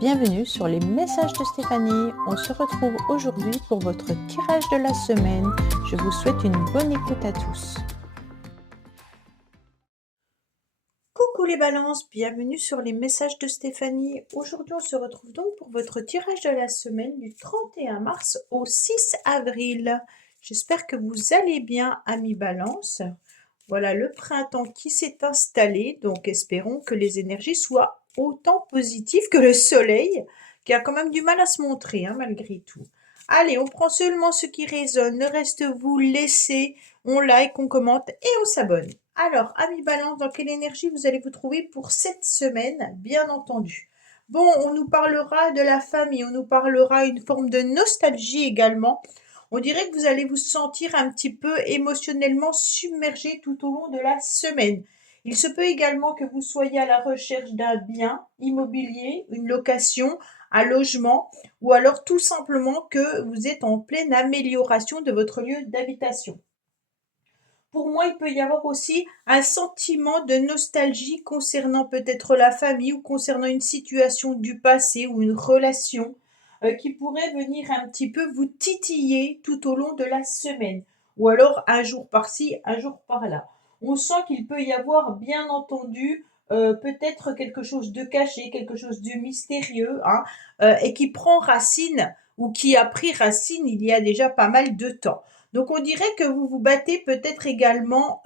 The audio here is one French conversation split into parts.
Bienvenue sur les messages de Stéphanie. On se retrouve aujourd'hui pour votre tirage de la semaine. Je vous souhaite une bonne écoute à tous. Coucou les balances, bienvenue sur les messages de Stéphanie. Aujourd'hui on se retrouve donc pour votre tirage de la semaine du 31 mars au 6 avril. J'espère que vous allez bien, amis balance. Voilà le printemps qui s'est installé, donc espérons que les énergies soient autant positives que le soleil, qui a quand même du mal à se montrer, malgré tout. Allez, on prend seulement ce qui résonne, le reste vous laissez, on like, on commente et on s'abonne. Alors, amis balance, dans quelle énergie vous allez vous trouver pour cette semaine, bien entendu. Bon, on nous parlera de la famille, on nous parlera une forme de nostalgie également. On dirait que vous allez vous sentir un petit peu émotionnellement submergé tout au long de la semaine. Il se peut également que vous soyez à la recherche d'un bien immobilier, une location, un logement, ou alors tout simplement que vous êtes en pleine amélioration de votre lieu d'habitation. Pour moi, il peut y avoir aussi un sentiment de nostalgie concernant peut-être la famille ou concernant une situation du passé ou une relation qui pourrait venir un petit peu vous titiller tout au long de la semaine. Ou alors un jour par-ci, un jour par-là. On sent qu'il peut y avoir, bien entendu, peut-être quelque chose de caché, quelque chose de mystérieux, et qui prend racine ou qui a pris racine il y a déjà pas mal de temps. Donc on dirait que vous vous battez peut-être également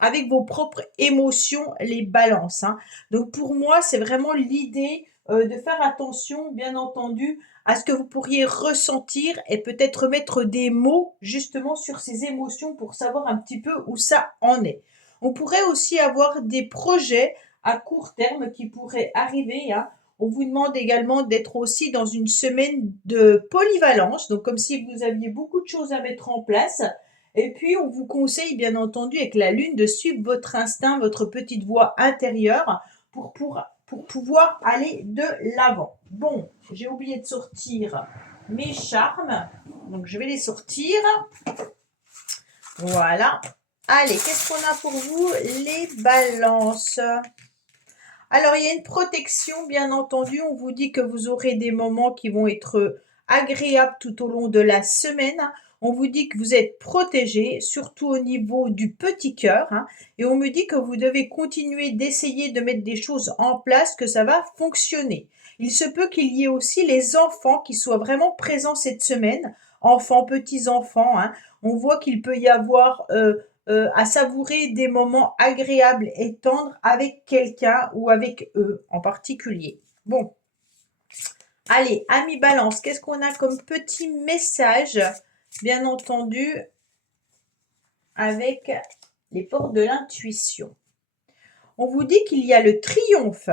avec vos propres émotions, les balances. Donc pour moi, c'est vraiment l'idée de faire attention, bien entendu, à ce que vous pourriez ressentir et peut-être mettre des mots justement sur ces émotions pour savoir un petit peu où ça en est. On pourrait aussi avoir des projets à court terme qui pourraient arriver. On vous demande également d'être aussi dans une semaine de polyvalence, donc comme si vous aviez beaucoup de choses à mettre en place. Et puis, on vous conseille, bien entendu, avec la lune, de suivre votre instinct, votre petite voix intérieure pour pouvoir aller de l'avant. Bon, j'ai oublié de sortir mes charmes, donc je vais les sortir. Voilà. Allez, qu'est-ce qu'on a pour vous, les balances ? Alors, il y a une protection, bien entendu. On vous dit que vous aurez des moments qui vont être agréables tout au long de la semaine. On vous dit que vous êtes protégé, surtout au niveau du petit cœur. Et on me dit que vous devez continuer d'essayer de mettre des choses en place, que ça va fonctionner. Il se peut qu'il y ait aussi les enfants qui soient vraiment présents cette semaine. Enfants, petits-enfants. On voit qu'il peut y avoir à savourer des moments agréables et tendres avec quelqu'un ou avec eux en particulier. Bon, allez, amis balance, qu'est-ce qu'on a comme petit message, bien entendu, avec les portes de l'intuition. On vous dit qu'il y a le triomphe.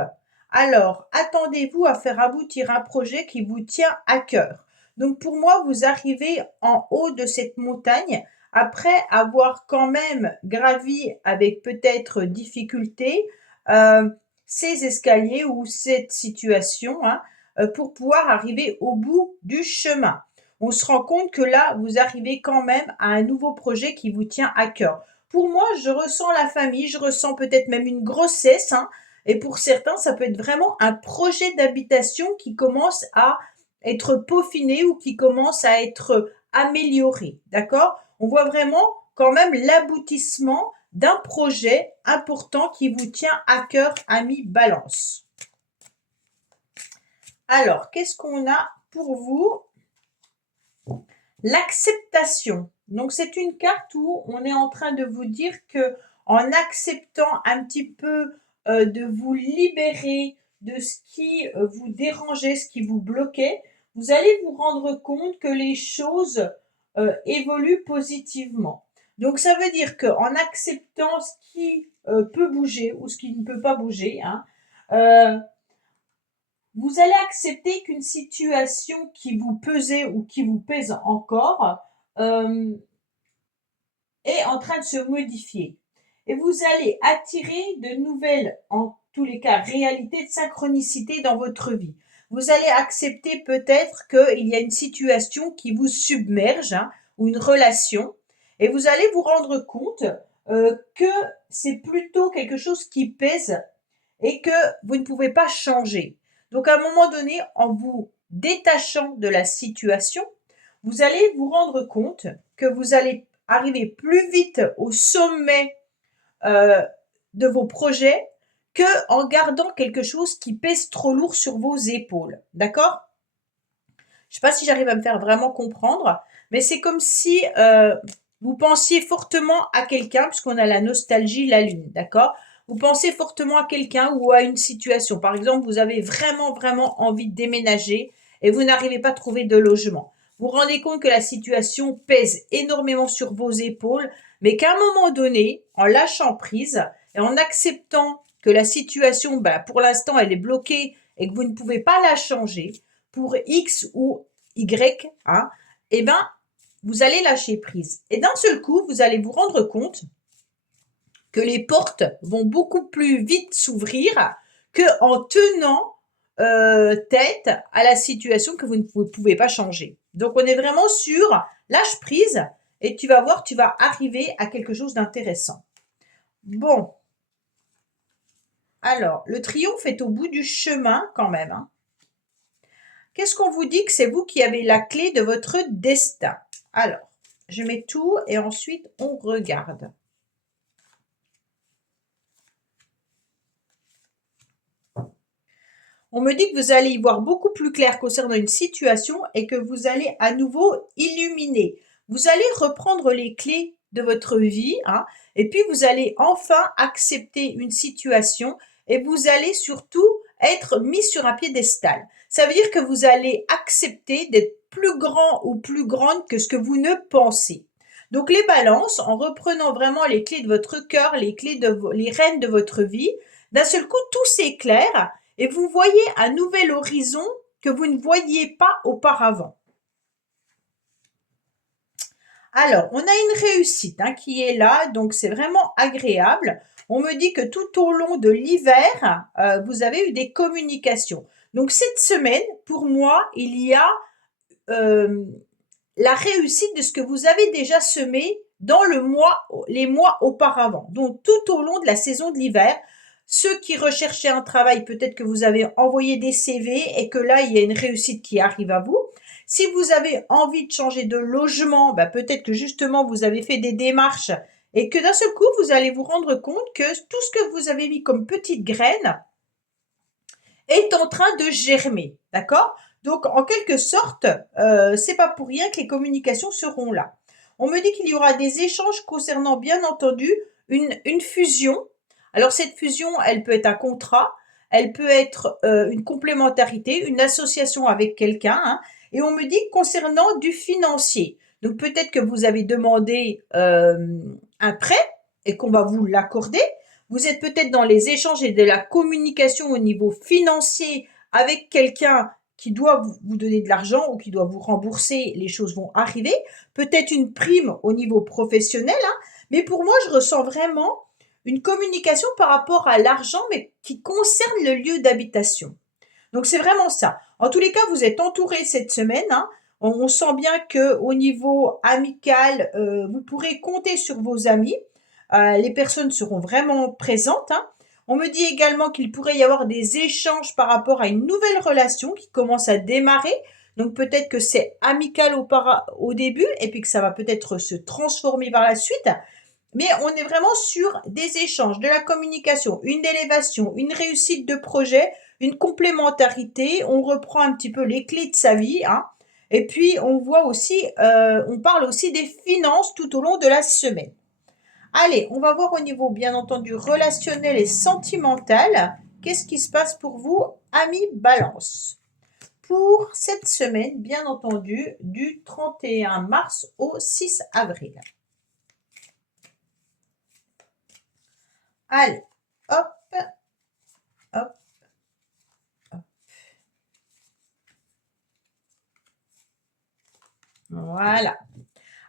Alors, attendez-vous à faire aboutir un projet qui vous tient à cœur. Donc pour moi, vous arrivez en haut de cette montagne après avoir quand même gravi avec peut-être difficulté ces escaliers ou cette situation pour pouvoir arriver au bout du chemin. On se rend compte que là, vous arrivez quand même à un nouveau projet qui vous tient à cœur. Pour moi, je ressens la famille, je ressens peut-être même une grossesse, et pour certains, ça peut être vraiment un projet d'habitation qui commence à être peaufiné ou qui commence à être amélioré, d'accord? On voit vraiment quand même l'aboutissement d'un projet important qui vous tient à cœur, ami balance. Alors, qu'est-ce qu'on a pour vous? L'acceptation. Donc, c'est une carte où on est en train de vous dire que en acceptant un petit peu de vous libérer de ce qui vous dérangeait, ce qui vous bloquait, vous allez vous rendre compte que les choses évoluent positivement. Donc, ça veut dire qu'en acceptant ce qui peut bouger ou ce qui ne peut pas bouger, vous allez accepter qu'une situation qui vous pesait ou qui vous pèse encore est en train de se modifier. Et vous allez attirer de nouvelles, en tous les cas, réalités de synchronicité dans votre vie. Vous allez accepter peut-être qu'il y a une situation qui vous submerge ou une relation et vous allez vous rendre compte que c'est plutôt quelque chose qui pèse et que vous ne pouvez pas changer. Donc, à un moment donné, en vous détachant de la situation, vous allez vous rendre compte que vous allez arriver plus vite au sommet de vos projets que en gardant quelque chose qui pèse trop lourd sur vos épaules. D'accord? Je ne sais pas si j'arrive à me faire vraiment comprendre, mais c'est comme si vous pensiez fortement à quelqu'un, puisqu'on a la nostalgie, la lune, d'accord? Vous pensez fortement à quelqu'un ou à une situation. Par exemple, vous avez vraiment, vraiment envie de déménager et vous n'arrivez pas à trouver de logement. Vous vous rendez compte que la situation pèse énormément sur vos épaules, mais qu'à un moment donné, en lâchant prise et en acceptant que la situation, pour l'instant, elle est bloquée et que vous ne pouvez pas la changer, pour X ou Y, hein, eh ben, vous allez lâcher prise. Et d'un seul coup, vous allez vous rendre compte que les portes vont beaucoup plus vite s'ouvrir qu'en tenant tête à la situation que vous ne pouvez pas changer. Donc, on est vraiment sur lâche prise et tu vas voir, tu vas arriver à quelque chose d'intéressant. Bon. Alors, le triomphe est au bout du chemin quand même, hein. Qu'est-ce qu'on vous dit que c'est vous qui avez la clé de votre destin? Alors, je mets tout et ensuite on regarde. On me dit que vous allez y voir beaucoup plus clair concernant une situation et que vous allez à nouveau illuminer. Vous allez reprendre les clés de votre vie, hein, et puis vous allez enfin accepter une situation et vous allez surtout être mis sur un piédestal. Ça veut dire que vous allez accepter d'être plus grand ou plus grande que ce que vous ne pensez. Donc les balances, en reprenant vraiment les clés de votre cœur, les clés les rênes de votre vie, d'un seul coup tout s'éclaire et vous voyez un nouvel horizon que vous ne voyiez pas auparavant. Alors, on a une réussite qui est là, donc c'est vraiment agréable. On me dit que tout au long de l'hiver, vous avez eu des communications. Donc cette semaine, pour moi, il y a la réussite de ce que vous avez déjà semé dans les mois auparavant. Donc tout au long de la saison de l'hiver, ceux qui recherchaient un travail, peut-être que vous avez envoyé des CV et que là, il y a une réussite qui arrive à vous. Si vous avez envie de changer de logement, peut-être que justement, vous avez fait des démarches et que d'un seul coup, vous allez vous rendre compte que tout ce que vous avez mis comme petite graine est en train de germer. D'accord? Donc, en quelque sorte, c'est pas pour rien que les communications seront là. On me dit qu'il y aura des échanges concernant, bien entendu, une fusion. Alors, cette fusion, elle peut être un contrat, elle peut être une complémentarité, une association avec quelqu'un, hein. Et on me dit concernant du financier. Donc, peut-être que vous avez demandé un prêt et qu'on va vous l'accorder. Vous êtes peut-être dans les échanges et de la communication au niveau financier avec quelqu'un qui doit vous donner de l'argent ou qui doit vous rembourser, les choses vont arriver. Peut-être une prime au niveau professionnel, hein, mais pour moi, je ressens vraiment une communication par rapport à l'argent, mais qui concerne le lieu d'habitation. Donc c'est vraiment ça. En tous les cas, vous êtes entouré cette semaine, hein. On sent bien que au niveau amical, vous pourrez compter sur vos amis. Les personnes seront vraiment présentes, hein. On me dit également qu'il pourrait y avoir des échanges par rapport à une nouvelle relation qui commence à démarrer. Donc peut-être que c'est amical au début et puis que ça va peut-être se transformer par la suite. Mais on est vraiment sur des échanges, de la communication, une élévation, une réussite de projet, une complémentarité. On reprend un petit peu les clés de sa vie, hein. Et puis on voit aussi, on parle aussi des finances tout au long de la semaine. Allez, on va voir au niveau, bien entendu, relationnel et sentimental. Qu'est-ce qui se passe pour vous, amis Balance? Pour cette semaine, bien entendu, du 31 mars au 6 avril. Allez, hop, hop, hop. Voilà.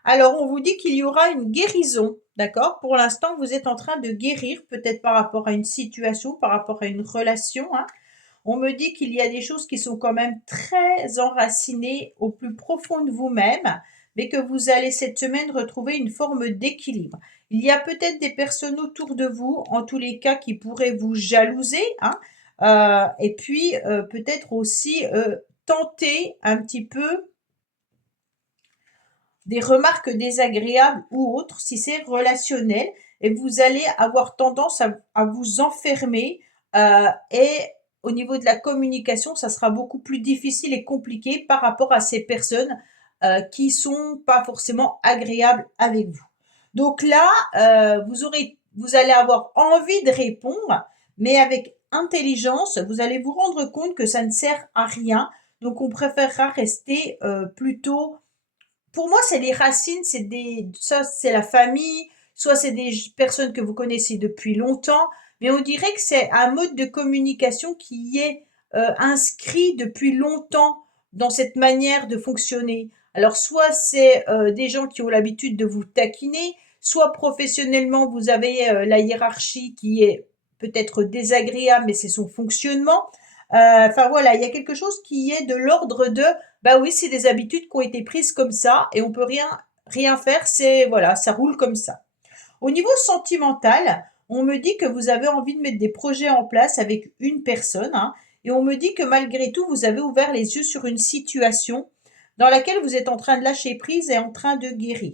Alors, on vous dit qu'il y aura une guérison, d'accord? Pour l'instant, vous êtes en train de guérir, peut-être par rapport à une situation, par rapport à une relation, hein. On me dit qu'il y a des choses qui sont quand même très enracinées au plus profond de vous-même, mais que vous allez cette semaine retrouver une forme d'équilibre. Il y a peut-être des personnes autour de vous, en tous les cas, qui pourraient vous jalouser, hein. Et puis, peut-être aussi tenter un petit peu des remarques désagréables ou autres, si c'est relationnel, et vous allez avoir tendance à vous enfermer, et au niveau de la communication, ça sera beaucoup plus difficile et compliqué par rapport à ces personnes qui sont pas forcément agréables avec vous. Donc là, vous allez avoir envie de répondre, mais avec intelligence, vous allez vous rendre compte que ça ne sert à rien. Donc on préférera rester plutôt, pour moi, c'est les racines, ça, c'est la famille, soit c'est des personnes que vous connaissez depuis longtemps, mais on dirait que c'est un mode de communication qui est inscrit depuis longtemps dans cette manière de fonctionner. Alors, soit c'est des gens qui ont l'habitude de vous taquiner, soit professionnellement, vous avez la hiérarchie qui est peut-être désagréable, mais c'est son fonctionnement. Enfin voilà, il y a quelque chose qui est de l'ordre de bah oui, c'est des habitudes qui ont été prises comme ça et on peut rien faire, c'est voilà, ça roule comme ça. Au niveau sentimental, on me dit que vous avez envie de mettre des projets en place avec une personne, hein, et on me dit que malgré tout, vous avez ouvert les yeux sur une situation dans laquelle vous êtes en train de lâcher prise et en train de guérir.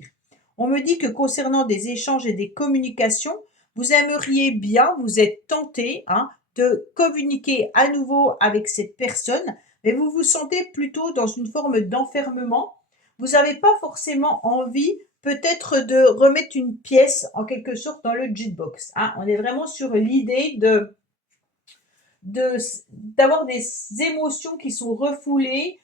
On me dit que concernant des échanges et des communications, vous aimeriez bien, vous êtes tenté, hein, de communiquer à nouveau avec cette personne, mais vous vous sentez plutôt dans une forme d'enfermement. Vous n'avez pas forcément envie peut-être de remettre une pièce en quelque sorte dans le jukebox, hein. On est vraiment sur l'idée de d'avoir des émotions qui sont refoulées,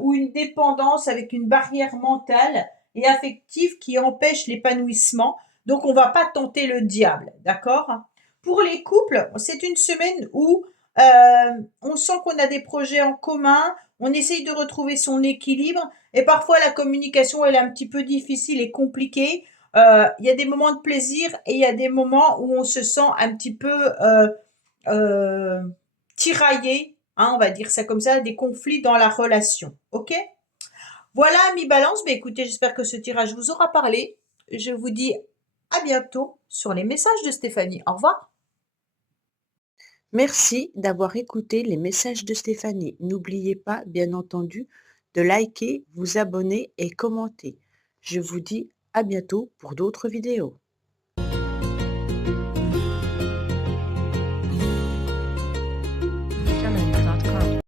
ou une dépendance avec une barrière mentale et affective qui empêche l'épanouissement. Donc on va pas tenter le diable, d'accord? Pour les couples, c'est une semaine où on sent qu'on a des projets en commun, on essaye de retrouver son équilibre et parfois la communication elle est un petit peu difficile et compliquée. Il y a des moments de plaisir et il y a des moments où on se sent un petit peu euh, tiraillé, hein, on va dire ça comme ça, des conflits dans la relation. Ok? Voilà, ami Balance. Mais écoutez, j'espère que ce tirage vous aura parlé. Je vous dis à bientôt sur les messages de Stéphanie. Au revoir. Merci d'avoir écouté les messages de Stéphanie. N'oubliez pas, bien entendu, de liker, vous abonner et commenter. Je vous dis à bientôt pour d'autres vidéos.